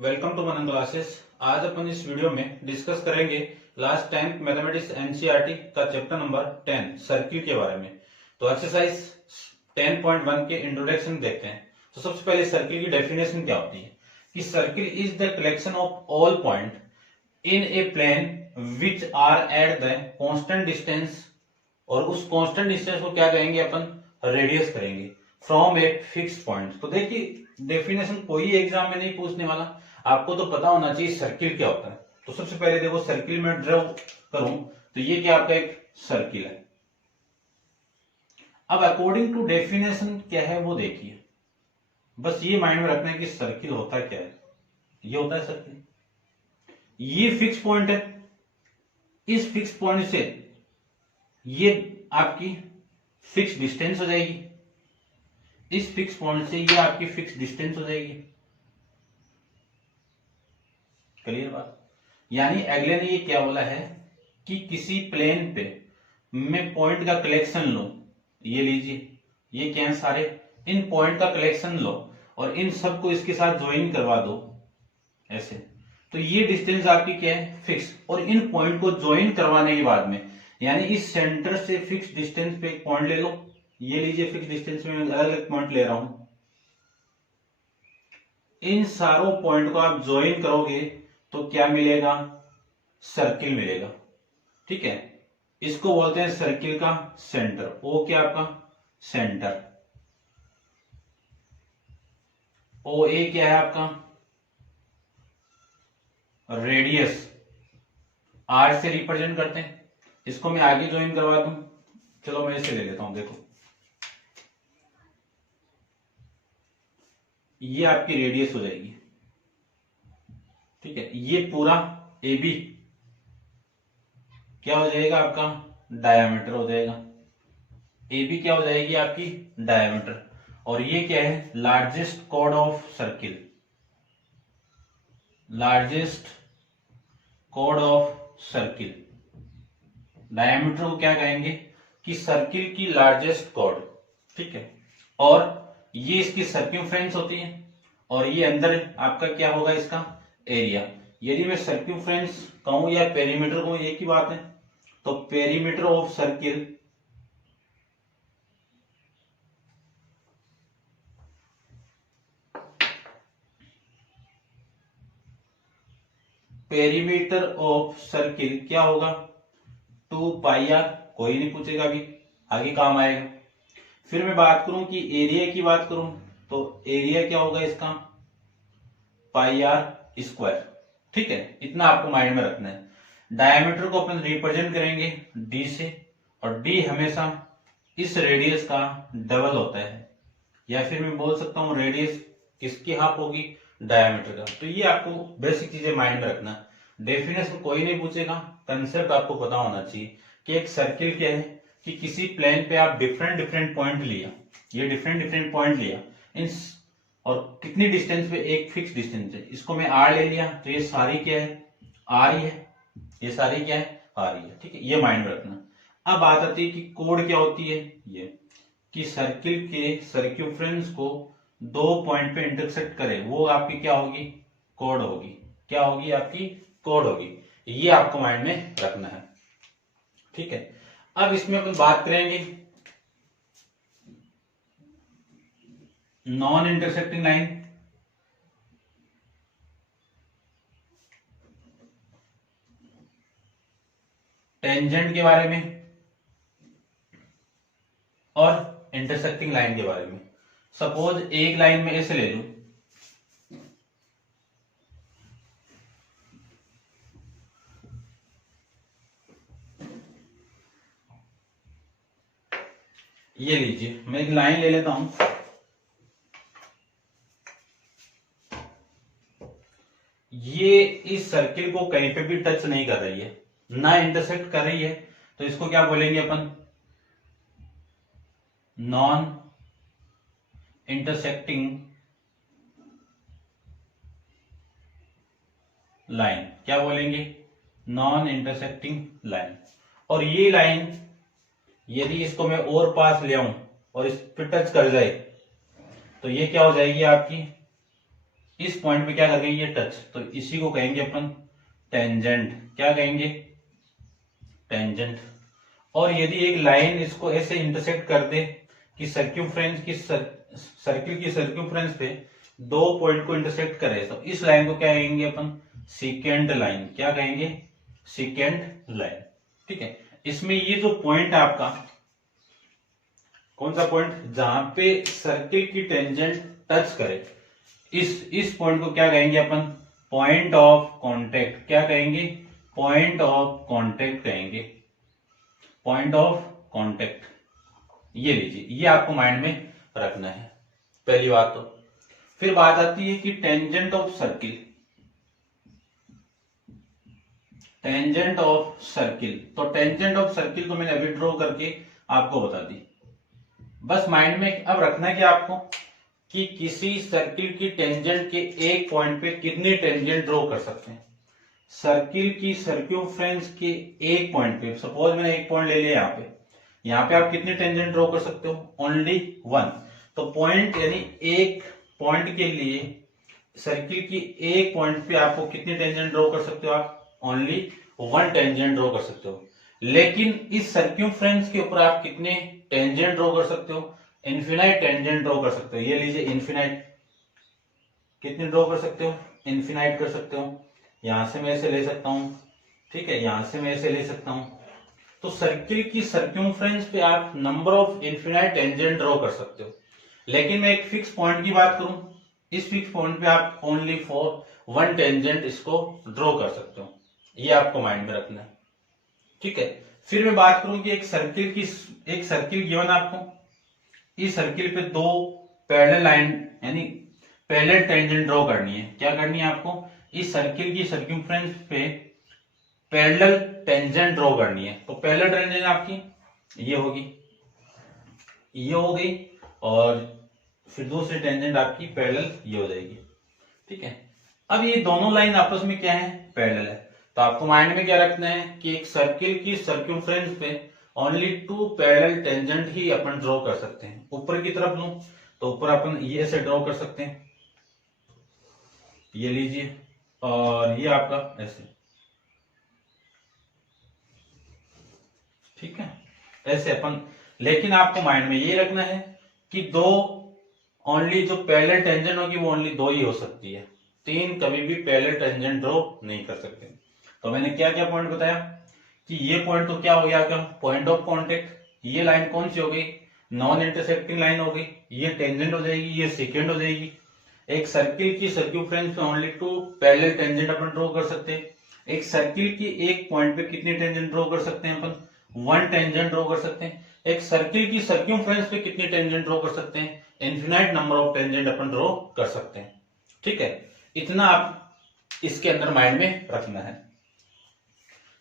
Welcome to Manan classes. आज अपन इस video में डिस्कस करेंगे क्लास 10 मैथमेटिक्स एनसीईआरटी का चैप्टर नंबर 10 सर्किल के बारे में। तो एक्सरसाइज 10.1 के इंट्रोडक्शन देखते हैं। तो सबसे पहले सर्किल की डेफिनेशन क्या होती है कि circle is the collection of all point in a plane which are at the constant distance, और उस कांस्टेंट डिस्टेंस को क्या कहेंगे अपन, रेडियस करेंगे, फ्रॉम ए फिक्स्ड पॉइंट। तो देखिए डेफिनेशन कोई एग्जाम में नहीं पूछने वाला, आपको तो पता होना चाहिए सर्किल क्या होता है। तो सबसे पहले देखो सर्किल में ड्रॉ करूं तो ये क्या आपका एक सर्किल है। अब अकॉर्डिंग टू डेफिनेशन क्या है वो देखिए, बस ये माइंड में रखना है कि सर्किल होता क्या है। ये होता है सर्किल, ये फिक्स पॉइंट है, इस फिक्स पॉइंट से ये आपकी फिक्स डिस्टेंस हो जाएगी, इस फिक्स पॉइंट से ये आपकी फिक्स डिस्टेंस हो जाएगी। क्लियर बात। यानी अगले ने ये क्या बोला है कि किसी प्लेन पे मैं पॉइंट का कलेक्शन लो, ये लीजिए, ये क्या है सारे, इन पॉइंट का कलेक्शन लो और इन सबको इसके साथ ज्वाइन करवा दो ऐसे। तो ये डिस्टेंस आपकी क्या है, फिक्स। और इन पॉइंट को ज्वाइन करवाने के बाद में यानी इस सेंटर से फिक्स डिस्टेंस पे एक पॉइंट ले लो, ये लीजिए फिक्स डिस्टेंस में अलग अलग पॉइंट ले रहा हूं, इन सारों पॉइंट को आप ज्वाइन करोगे तो क्या मिलेगा, सर्किल मिलेगा। ठीक है, इसको बोलते हैं सर्किल का सेंटर। ओ क्या आपका सेंटर, ओ ए क्या है आपका रेडियस, आर से रिप्रेजेंट करते हैं। इसको मैं आगे ज्वाइन करवा दूं, चलो मैं इसे ले लेता हूं। देखो ये आपकी रेडियस हो जाएगी। ठीक है, ये पूरा ए बी क्या हो जाएगा आपका डायामीटर हो जाएगा, ए बी क्या हो जाएगी आपकी डायामीटर। और ये क्या है largest chord of circle, largest chord of circle. Diameter को क्या कहेंगे कि सर्किल की लार्जेस्ट कॉर्ड। ठीक है, और ये इसकी सर्क्यूफ्रेंस होती है और ये अंदर आपका क्या होगा इसका एरिया। यदि मैं सर्क्यूफ्रेंस कहूं या पेरीमीटर कहूं एक ही बात है। तो perimeter of circle perimeter of circle क्या होगा 2 पाई आर। कोई नहीं पूछेगा, अभी आगे काम आएगा। फिर मैं बात करूं कि एरिया की बात करूं तो एरिया क्या होगा इसका पाई आर स्क्वायर। ठीक है, इतना आपको माइंड में रखना है। डायमीटर को अपन रिप्रेजेंट करेंगे डी से, और डी हमेशा इस रेडियस का डबल होता है, या फिर मैं बोल सकता हूं रेडियस किसकी हाफ होगी डायमीटर का। तो ये आपको बेसिक चीजें माइंड में रखना। डेफिनेशन कोई नहीं पूछेगा, कंसेप्ट आपको पता होना चाहिए कि एक सर्किल क्या है कि किसी प्लेन पे आप डिफरेंट डिफरेंट पॉइंट लिया, ये डिफरेंट डिफरेंट पॉइंट लिया इन, और कितनी डिस्टेंस पे एक फिक्स डिस्टेंस है, इसको मैं आर ले लिया तो ये सारी क्या है आर ही है, ये सारी क्या है आर ही है। ठीक है, ये माइंड में रखना। अब बात आती है कि कोड क्या होती है, ये कि सर्किल के सर्क्यूफ्रेंस को 2 पॉइंट पे इंटरसेक्ट करे, वो आपकी क्या होगी कोड होगी। क्या होगी आपकी कोड होगी। ये आपको माइंड में रखना है। ठीक है, अब इसमें अपन बात करेंगे नॉन इंटरसेक्टिंग लाइन। टेंजेंट के बारे में और इंटरसेक्टिंग लाइन के बारे में। सपोज एक लाइन में ऐसे ले लूं, ये लीजिए मैं एक लाइन ले लेता हूं, ये इस सर्किल को कहीं पे भी टच नहीं कर रही है, ना इंटरसेक्ट कर रही है। तो इसको क्या बोलेंगे अपन नॉन इंटरसेक्टिंग लाइन। क्या बोलेंगे नॉन इंटरसेक्टिंग लाइन। और ये लाइन यदि इसको मैं और पास ले आऊं और इस पे टच कर जाए तो ये क्या हो जाएगी आपकी इस पॉइंट पे क्या करेंगे, ये टच, तो इसी को कहेंगे अपन टेंजेंट। क्या कहेंगे, टेंजेंट। और यदि एक लाइन इसको ऐसे इंटरसेक्ट कर दे कि सर्क्यूम्फ्रेंस की सर्किल की सर्क्यूम्फ्रेंस पे दो पॉइंट को इंटरसेक्ट करे, तो इस लाइन को क्या कहेंगे अपन, सेकेंड लाइन। क्या कहेंगे, सेकेंड लाइन। ठीक है, इसमें ये जो पॉइंट है आपका, कौन सा पॉइंट, जहां पे सर्किल की टेंजेंट टच करे, इस पॉइंट को क्या कहेंगे अपन, पॉइंट ऑफ कांटेक्ट। क्या कहेंगे, पॉइंट ऑफ कांटेक्ट कहेंगे, पॉइंट ऑफ कांटेक्ट। ये लीजिए, ये आपको माइंड में रखना है, पहली बात तो। फिर बात आती है कि tangent of circle, tangent of circle. तो टेंजेंट ऑफ सर्किल को मैंने अभी ड्रॉ करके आपको बता दी। बस माइंड में अब रखना है कि आपको कि किसी सर्किल की टेंजेंट के एक पॉइंट पे कितनी टेंजेंट ड्रॉ कर सकते हैं। सर्किल की सर्क्यूम्फ्रेंस के एक पॉइंट पे, सपोज मैंने एक पॉइंट ले लिया यहाँ पे आप कितनी टेंजेंट ड्रॉ कर सकते हो, ओनली वन। तो पॉइंट यानी एक पॉइंट के लिए सर्किल की एक पॉइंट पे आपको कितनी टेंजेंट ड्रॉ कर सकते हो, आप ओनली वन टेंजेंट ड्रॉ कर सकते हो। लेकिन इस सर्क्यूम्फ्रेंस के ऊपर आप कितने टेंजेंट ड्रॉ कर सकते हो, इन्फिनाइट टेंजेंट ड्रॉ कर सकते हो। ये लीजिए इन्फिनाइट, कितने ड्रॉ कर सकते हो, इन्फिनाइट कर सकते हो। यहां से मैं ऐसे ले सकता हूं, ठीक है, यहां से मैं ऐसे ले सकता हूं। तो सर्किल की सर्क्यूम्फ्रेंस पे आप number of infinite tangent draw कर सकते हो। लेकिन मैं एक फिक्स पॉइंट की बात करूं, इस फिक्स पॉइंट पे आप ओनली फॉर वन टेंजेंट इसको ड्रॉ कर सकते हो। ये आपको माइंड में रखना है, ठीक है। फिर मैं बात करूं कि एक सर्किल गिवन आपको, इस सर्किल पे दो पैरेलल लाइन यानी पैरेलल टेंजेंट ड्रॉ करनी है। क्या करनी है आपको, इस सर्किल की सर्क्यूम्फ्रेंस पे पैरेलल टेंजेंट ड्रॉ करनी है। तो पैरेलल टेंजेंट आपकी ये होगी, ये हो गई, और फिर दूसरी टेंजेंट आपकी पैरेलल ये हो जाएगी, ठीक है। अब ये दोनों लाइन आपस में क्या है, पैरेलल है। तो आपको माइंड में क्या रखना है कि एक सर्किल की सर्क्यूम्फ्रेंस पे ओनली टू पैरेलल टेंजेंट ही अपन ड्रॉ कर सकते हैं। ऊपर की तरफ लूं तो ऊपर अपन ये ऐसे ड्रॉ कर सकते हैं, ये लीजिए, और ये आपका ऐसे, ठीक है, ऐसे अपन। लेकिन आपको माइंड में ये रखना है कि दो ओनली जो पैरेलल टेंजेंट होगी वो ओनली दो ही हो सकती है, तीन कभी भी पैरेलल टेंजेंट ड्रॉ नहीं कर सकते। तो मैंने क्या क्या पॉइंट बताया कि ये पॉइंट तो क्या हो गया आपका, पॉइंट ऑफ कांटेक्ट। ये लाइन कौन सी हो गई, नॉन इंटरसेक्टिंग लाइन हो गई, ये टेंजेंट हो जाएगी, ये सेकेंड हो जाएगी। एक सर्किल की सर्क्यूम्फ्रेंस पे ओनली टू पैरेलल टेंजेंट अपन ड्रॉ कर सकते हैं। एक सर्किल की एक पॉइंट पे कितनी टेंजेंट ड्रॉ कर सकते हैं अपन, वन टेंजेंट ड्रॉ कर सकते हैं। एक सर्किल की सर्क्यूम्फ्रेंस पे कितनी टेंजेंट ड्रॉ कर सकते हैं, इनफिनाइट नंबर ऑफ टेंजेंट अपन ड्रॉ कर सकते हैं, ठीक है। इतना आप इसके अंदर माइंड में रखना है।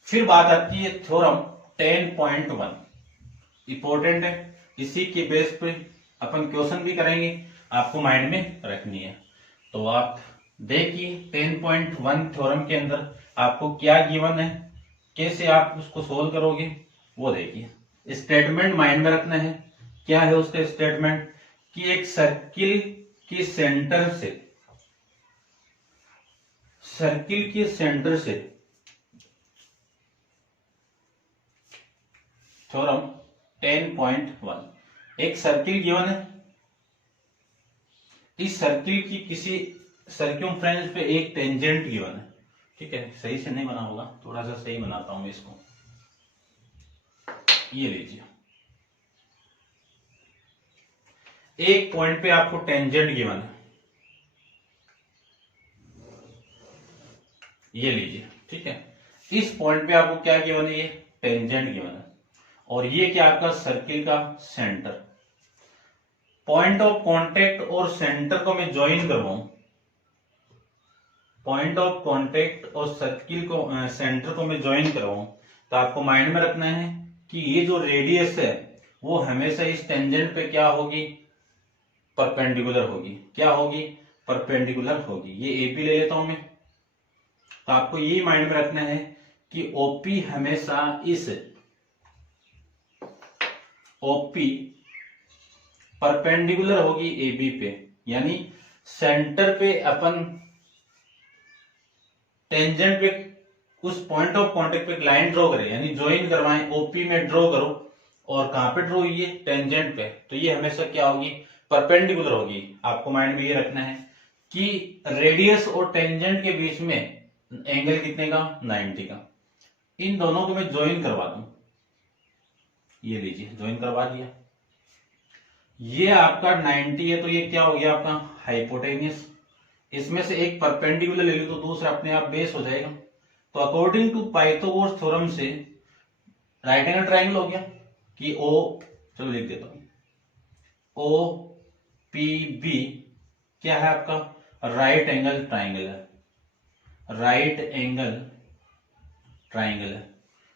फिर बात आती है थ्योरम 10.1, इंपॉर्टेंट है, इसी के बेस पे अपन क्वेश्चन भी करेंगे, आपको माइंड में रखनी है। तो आप देखिए 10.1 थ्योरम के अंदर आपको क्या गिवन है, कैसे आप उसको सोल्व करोगे वो देखिए। स्टेटमेंट माइंड में रखना है, क्या है उसका स्टेटमेंट कि एक सर्किल के सेंटर से, सर्किल के सेंटर से थ्योरम 10.1, एक सर्किल गिवन है, इस सर्किल की किसी सर्क्यूम्फ्रेंस पे एक टेंजेंट गिवन है, ठीक है। सही से नहीं बना होगा, थोड़ा सा सही बनाता हूं मैं इसको, ये लीजिए, एक पॉइंट पे आपको टेंजेंट गिवन है, ये लीजिए, ठीक है। इस पॉइंट पे आपको क्या गिवन है, ये टेंजेंट गिवन है, और ये क्या आपका सर्किल का सेंटर। पॉइंट ऑफ कांटेक्ट और सेंटर को मैं ज्वाइन करवाऊं, पॉइंट ऑफ कांटेक्ट और सर्किल को सेंटर को मैं ज्वाइन करवाऊं, तो आपको माइंड में रखना है कि ये जो रेडियस है वो हमेशा इस टेंजेंट पे क्या होगी, परपेंडिकुलर होगी। क्या होगी, परपेंडिकुलर होगी। ये एपी ले लेता हूं मैं, तो आपको ये माइंड में रखना है कि ओपी हमेशा इस ओपी परपेंडिकुलर होगी एबी पे, यानी सेंटर पे अपन टेंजेंट पे उस पॉइंट ऑफ कांटेक्ट पे एक लाइन ड्रॉ करें, यानी ज्वाइन करवाएं, ओपी में ड्रॉ करो, और कहां पे ड्रॉ हुई है, टेंजेंट पे, तो ये हमेशा क्या होगी, परपेंडिकुलर होगी। आपको माइंड में ये रखना है कि रेडियस और टेंजेंट के बीच में एंगल कितने का, 90 का। इन दोनों को मैं ज्वाइन करवा दूं, ये लीजिए ज्वाइन करवा दिया, ये आपका 90 है, तो ये क्या हो गया आपका हाइपोटेनियस। इसमें से एक परपेंडिकुलर ले लो तो दूसरा अपने आप बेस हो जाएगा। तो अकॉर्डिंग टू पाइथागोरस थ्योरम से राइट एंगल ट्राइंगल हो गया कि ओ, चलो लिख देता हूं, ओ पी बी क्या है आपका राइट एंगल ट्राइंगल है, राइट एंगल ट्राइंगल है।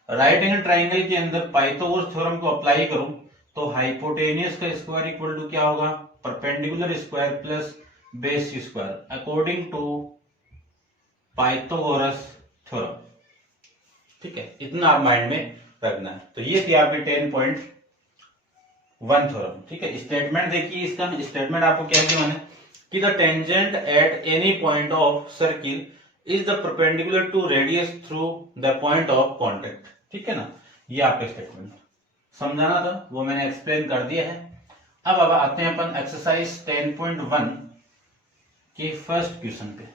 राइट एंगल ट्राइंगल के अंदर पाइथागोरस थ्योरम को अप्लाई करूं तो हाइपोटेनियस का स्क्वायर इक्वल टू क्या होगा, perpendicular square plus base square, according to Pythagoras theorem. ठीक है, इतना आप माइंड में रखना है। तो ये थी आपकी 10.1 थ्योरम। ठीक है, स्टेटमेंट देखिए, इसका स्टेटमेंट आपको क्या गिवन है कि the tangent at any point of circle is the perpendicular to radius through the point of contact. ठीक है ना, ये आपका स्टेटमेंट समझाना था, वो मैंने एक्सप्लेन कर दिया है। अब आते हैं अपन एक्सरसाइज 10.1 के फर्स्ट क्वेश्चन पे।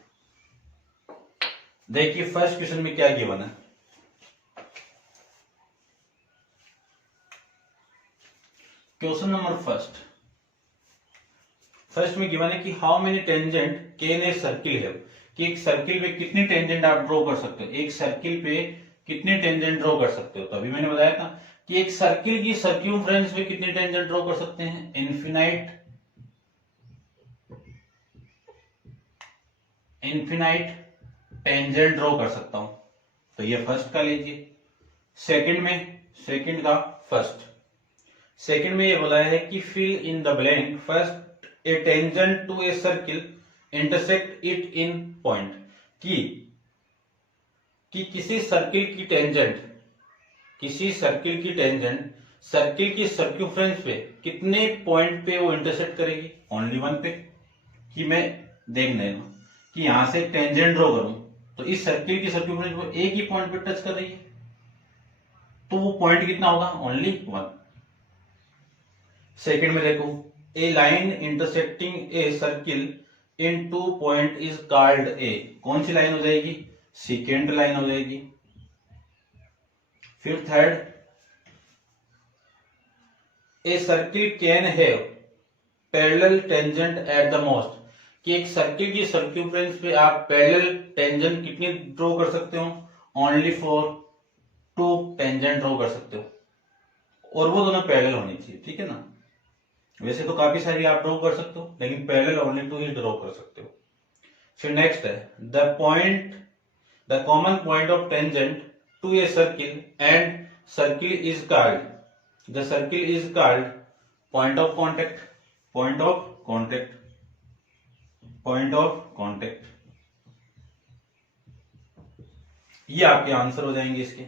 देखिए फर्स्ट क्वेश्चन में क्या गिवन है, क्वेश्चन नंबर फर्स्ट में गिवन है कि how many tangent can a circle have, कि एक सर्किल पे कितनी टेंजेंट आप ड्रॉ कर सकते हो, एक सर्किल पे कितनी टेंजेंट ड्रॉ कर सकते हो। तो अभी मैंने बताया था कि एक सर्किल की सर्क्यूमफ्रेंस पे कितनी टेंजेंट ड्रॉ कर सकते हैं, इनफिनाइट टेंजेंट ड्रॉ कर सकता हूं। तो ये फर्स्ट का लीजिए। सेकंड का फर्स्ट, सेकंड में ये बोला है कि fill in the blank, first a tangent to a circle intersect it in point, कि किसी सर्किल की टेंजेंट सर्किल की सर्क्यूफ्रेंस पे कितने पॉइंट पे वो इंटरसेक्ट करेगी, ओनली वन पे। कि मैं देखना है कि यहां से टेंजेंट ड्रॉ करूं तो इस सर्किल की सर्क्यूफ्रेंस को एक ही पॉइंट पे टच कर रही है, तो वो पॉइंट कितना होगा, ओनली वन। सेकंड में देखो, a line intersecting a circle in two point is called a, कौन सी लाइन हो जाएगी, सेकेंड लाइन हो जाएगी। फिर third, a circle can have parallel tangent at the most, कि एक सर्किल की सर्क्यूफ्रेंस पे आप पैरेलल टेंजेंट कितनी ड्रॉ कर सकते हो, ओनली फॉर 2 टेंजेंट ड्रॉ कर सकते हो, और वो दोनों पैरेलल होनी चाहिए। ठीक है ना, वैसे तो काफी सारी आप ड्रॉ कर सकते हो, लेकिन पैरेलल ओनली 2 ही ड्रॉ कर सकते हो। फिर नेक्स्ट है the common point of tangent to a circle and circle is called point of contact. ये आपके आंसर हो जाएंगे इसके।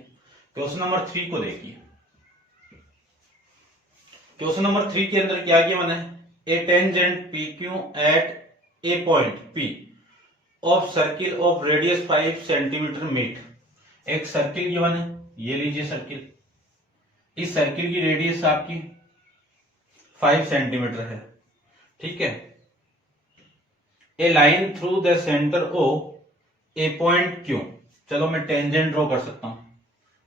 क्वेश्चन नंबर 3 को देखिए। क्वेश्चन नंबर 3 के अंदर क्या गिवन है, a tangent P Q at a point P of circle of radius 5 centimetre meet. एक सर्किल गिवन है, ये लीजिए सर्किल, इस सर्किल की रेडियस आपकी 5 सेंटीमीटर है। ठीक है, a line through the centre O a point Q, चलो मैं टेंजेंट ड्रॉ कर सकता हूं,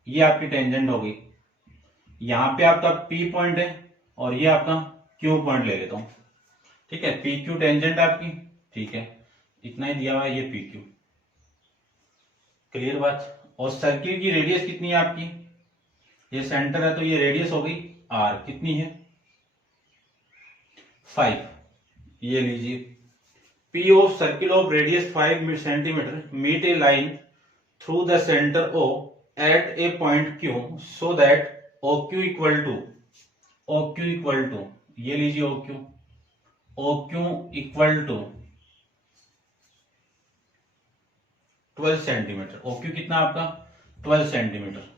ये आपकी टेंजेंट हो गई। यहां पे आपका पी पॉइंट है और ये आपका क्यू पॉइंट ले लेता हूं। ठीक है, पी क्यू टेंजेंट आपकी, ठीक है, इतना ही दिया हुआ है, ये पी क्यू, क्लियर बात। और सर्किल की रेडियस कितनी है आपकी, ये सेंटर है तो ये रेडियस हो गई आर, कितनी है 5। ये लीजिए, P of circle of radius 5 centimetre meet a line through the centre O at a point Q so that O Q equal to, ये लीजिए O Q equal to 12 centimetre. O Q कितना आपका 12 centimetre.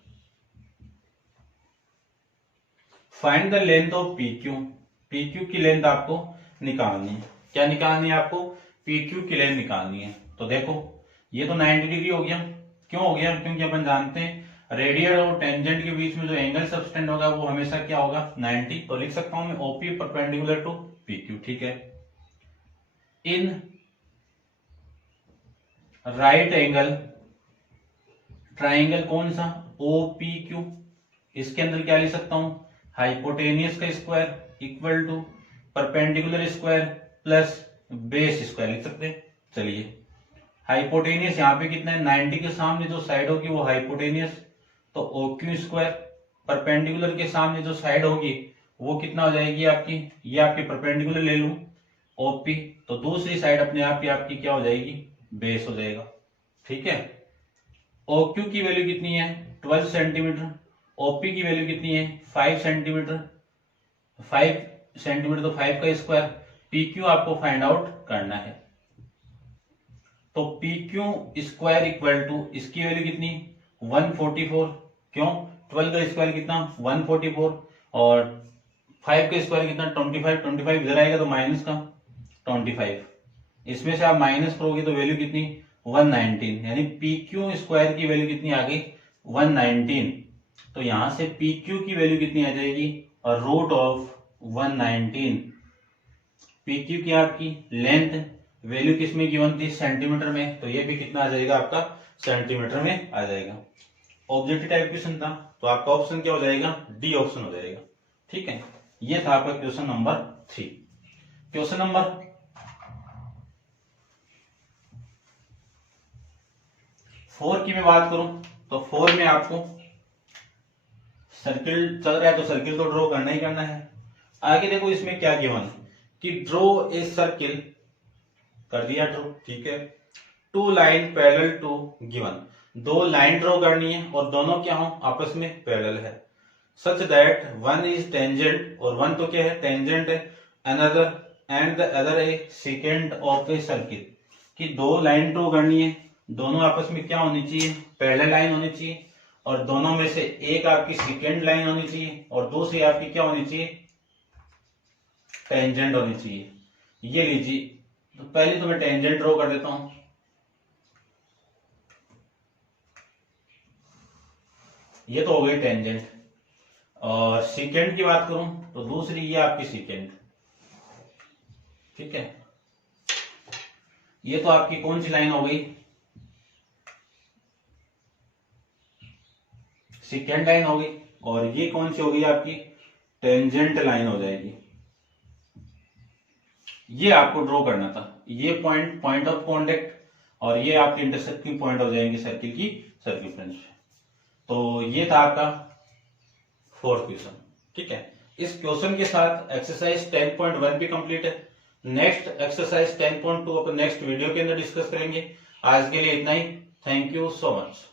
Find the length of P Q की length आपको निकालनी है। क्या निकालनी है आपको, PQ की लेंथ निकालनी है। तो देखो ये तो 90 डिग्री हो गया। क्यों हो गया? क्योंकि अपन जानते हैं रेडियल और टेंजेंट के बीच में जो एंगल सबटेंड होगा वो हमेशा क्या होगा? 90। तो लिख सकता हूं मैं OP परपेंडिकुलर टू PQ। ठीक है, इन राइट एंगल ट्राइंगल कौन सा? OPQ। इसके अंदर क्या लिख सकता हूं? हाइपोटेनियस का square equal to perpendicular square plus base square लिख सकते हैं। चलिए, हाइपोटेनियस यहाँ पे कितना है? 90 के सामने जो साइड होगी वो हाइपोटेनियस, तो OQ स्क्वायर। परपेंडिकुलर के सामने जो साइड होगी वो कितना हो जाएगी आपकी? ये आपकी परपेंडिकुलर ले लूं OP, तो दूसरी साइड अपने आप ही आपकी क्या हो जाएगी? बेस हो जाएगा। ठीक है, OQ की वैल्यू कितनी है? 12 सेंटीमीटर। OP की वैल्यू कितनी है? 5 सेंटीमीटर। 5 सेंटीमीटर तो 5 का स्क्वायर। PQ आपको फाइंड आउट करना है। तो PQ स्क्वायर इक्वल टू इसकी वैल्यू कितनी? 144। क्यों? 12 का स्क्वायर कितना? 144 और 5 का स्क्वायर कितना? 25। 25 इधर आएगा तो माइनस का 25। इसमें से आप माइनस करोगे तो वैल्यू कितनी? 119। यानी PQ स्क्वायर की वैल्यू कितनी आ गई? 119। तो यहां से PQ की वैल्यू कितनी आ जाएगी? और रूट ऑफ 119। PQ की आपकी लेंथ वैल्यू किसमें गिवन थी? सेंटीमीटर में, तो ये भी कितना आ जाएगा आपका? सेंटीमीटर में आ जाएगा। ऑब्जेक्टिव टाइप क्वेश्चन था, तो आपका ऑप्शन क्या हो जाएगा? डी ऑप्शन हो जाएगा। ठीक है, ये था आपका क्वेश्चन नंबर 3। क्वेश्चन नंबर 4 की मैं बात करूं तो 4 में आपको सर्किल चल रहा है, तो सर्किल तो ड्रॉ करना ही करना है। आगे देखो इसमें क्या गिवन कि ड्रॉ ए सर्किल, कर दिया ड्रॉ। ठीक है, 2 line parallel to given, 2 line draw करनी है और दोनों क्या हो? आपस में पैरेलल है। Such that one is tangent, और वन तो क्या है? टेंजेंट है। Another and the other A second of a circle, कि 2 लाइन ड्रॉ करनी है, दोनों आपस में क्या होनी चाहिए? पैरेलल लाइन होनी चाहिए, और दोनों में से एक आपकी सेकेंड लाइन होनी चाहिए और दूसरी आपकी क्या होनी चाहिए? टेंजेंट होनी चाहिए। ये लीजिए, तो पहले तो मैं टेंजेंट ड्रॉ कर देता हूं। ये तो हो गई टेंजेंट। और सेकेंड की बात करूं तो दूसरी ये आपकी सेकेंड। ठीक है, ये तो आपकी कौन सी लाइन हो गई? सेकेंड लाइन हो गई। और ये कौन सी हो गई आपकी? टेंजेंट लाइन हो जाएगी। ये आपको ड्रॉ करना था। ये पॉइंट ऑफ कॉन्टेक्ट, और ये आपके इंटरसेक्टिंग पॉइंट हो जाएंगे सर्किल की सर्कमफ्रेंस। तो ये था आपका 4th क्वेश्चन। ठीक है, इस क्वेश्चन के साथ एक्सरसाइज 10.1 भी कंप्लीट है। नेक्स्ट एक्सरसाइज 10.2 अपन नेक्स्ट वीडियो के अंदर डिस्कस करेंगे। आज के लिए इतना ही। Thank you so much.